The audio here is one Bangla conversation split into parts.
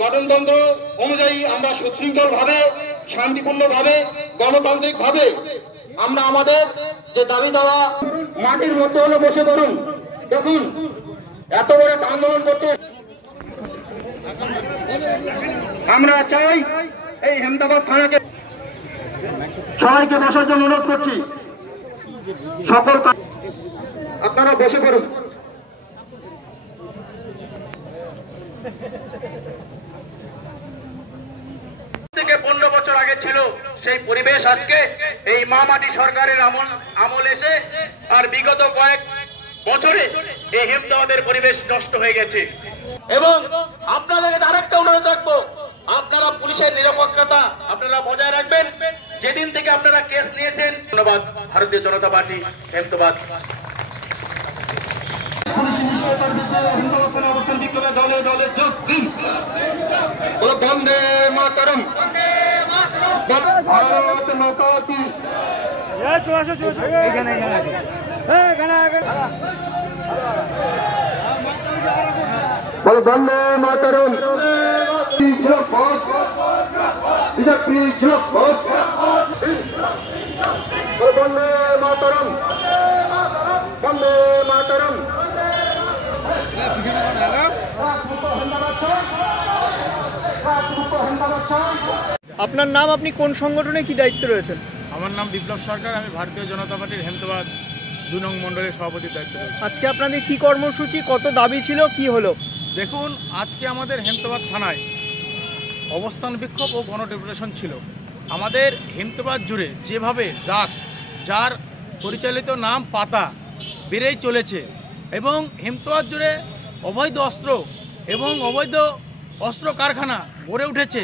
গণতন্ত্র অনুযায়ী আমরা সুশৃঙ্খলভাবে, শান্তিপূর্ণভাবে, গণতান্ত্রিকভাবে আমরা আমাদের যে দাবি দেওয়া মাটির মধ্যে হলে বসে পড়ুন। দেখুন এত বড় আন্দোলন করতে আমরা চাই এই হেমদাবাদ থানাকে সবাইকে বসার জন্য অনুরোধ করছি। সকল আপনারা বসে পড়ুন। থেকে 15 বছর আগে ছিল সেই পরিবেশ আজকে এই মামাটি সরকারের আমল এসে আর বিগত কয়েক বছরে এই হেমদাবাদের পরিবেশ নষ্ট হয়ে গেছে। এবং আপনাদের আরেকটা অনুরোধ রাখবো, আপনারা পুলিশের নিরপেক্ষতা আপনারা বজায় রাখবেন। যেদিন থেকে আপনারা কেস নিয়েছেন, ধন্যবাদ ভারতীয় জনতা পার্টি হেমদাবাদ। বন্দে মাতরম, ভারত মাতা কি বন্দে মাতরম, বন্দে মাতরম, বন্দে মাতরম। আপনার নাম, আপনি কোন সংগঠনে কি দায়িত্ব রয়েছেন? আমার নাম বিপ্লব সরকার, আমি ভারতীয় জনতা পার্টির হেমদাবাদ 2 নং মণ্ডলের সভাপতির দায়িত্ব রয়েছে। আজকে আপনাদের কি কর্মসূচি, কত দাবি ছিল, কি হলো? দেখুন, আজকে আমাদের হেমদাবাদ থানায় অবস্থান বিক্ষোভ ও গণডেপুটেশন ছিল। আমাদের হেমদাবাদ জুড়ে যেভাবে ড্রাগস, যার পরিচালিত নাম পাতা, বেড়েই চলেছে এবং হেমদাবাদ জুড়ে অবৈধ অস্ত্র এবং অবৈধ অস্ত্র কারখানা গড়ে উঠেছে,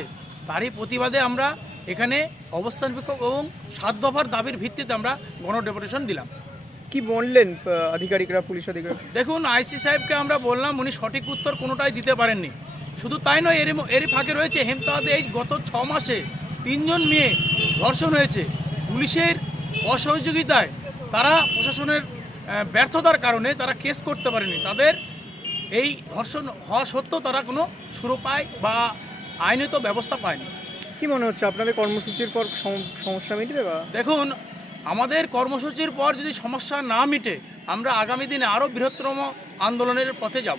তারই প্রতিবাদে আমরা এখানে অবস্থান বিক্ষোভ এবং 7 দফার দাবির ভিত্তিতে আমরা গণডেপুটেশন দিলাম। কি বললেন আধিকারিকরা, পুলিশ আধিকারিক? দেখুন, আইসি সাহেবকে আমরা বললাম, উনি সঠিক উত্তর কোনোটাই দিতে পারেননি। শুধু তাই নয়, এরই ফাঁকে রয়েছে হেমদাবাদে এই গত 6 মাসে 3 জন মেয়ে ধর্ষণ হয়েছে। পুলিশের অসহযোগিতায়, তারা প্রশাসনের ব্যর্থতার কারণে তারা কেস করতে পারেনি। তাদের এই ধর্ষণ হওয়া সত্ত্বেও তারা কোনো সুরপায় বা আইনত ব্যবস্থা পায়নি। কি মনে হচ্ছে আপনাদের কর্মসূচির পর সমস্যা মিটবে? দেখুন, আমাদের কর্মসূচির পর যদি সমস্যা না মিটে, আমরা আগামী দিনে আরও বৃহত্তর আন্দোলনের পথে যাব।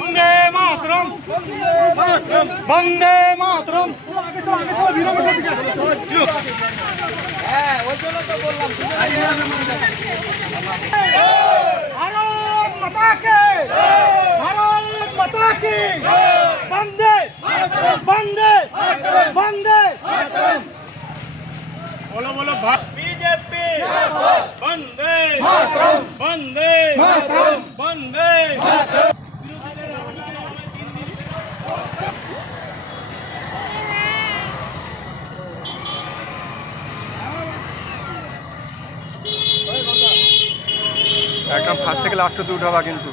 বন্দে মাতরম, বন্দে মাতরম। ভারত মাতা কি, ভারত মাতা কি, বন্দে বন্দে বন্দে। বলো বলো, বিজেপি বন্দে বন্দে বন্দে। একদম ফার্স্ট থেকে লাস্ট অব্দি উঠাবা কিন্তু।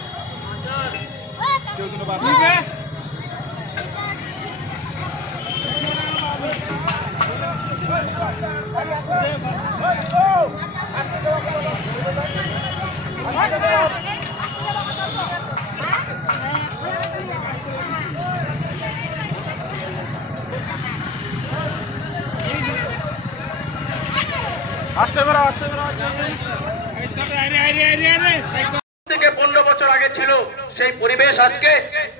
থেকে 15 বছর আগে ছিল সেই পরিবেশ আজকে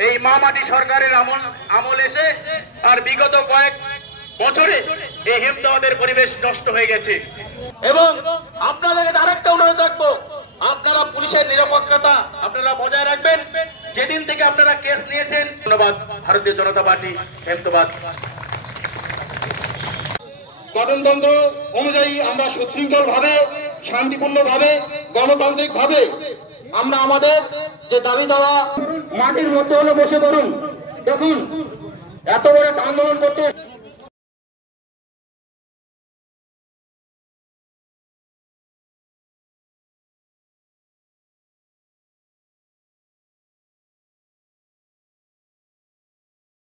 এই মামাটি সরকারের আমল এসে আর বিগত কয়েক বছরে এই হেমদাবাদের পরিবেশ নষ্ট হয়ে গেছে। এবং আপনাদের আরেকটা অনুরোধ রাখবো, আপনারা পুলিশের নিরপেক্ষতা আপনারা বজায় রাখবেন। যেদিন থেকে আপনারা কেস নিয়েছেন, ধন্যবাদ ভারতীয় জনতা পার্টি হেমদাবাদ। গণতন্ত্র অনুযায়ী আমরা সুশৃঙ্খলভাবে, শান্তিপূর্ণভাবে, গণতান্ত্রিকভাবে আমরা আমাদের যে দাবি দেওয়া মাটির মধ্যে হলে বসে পড়ুন। দেখুন এত বড় আন্দোলন করতে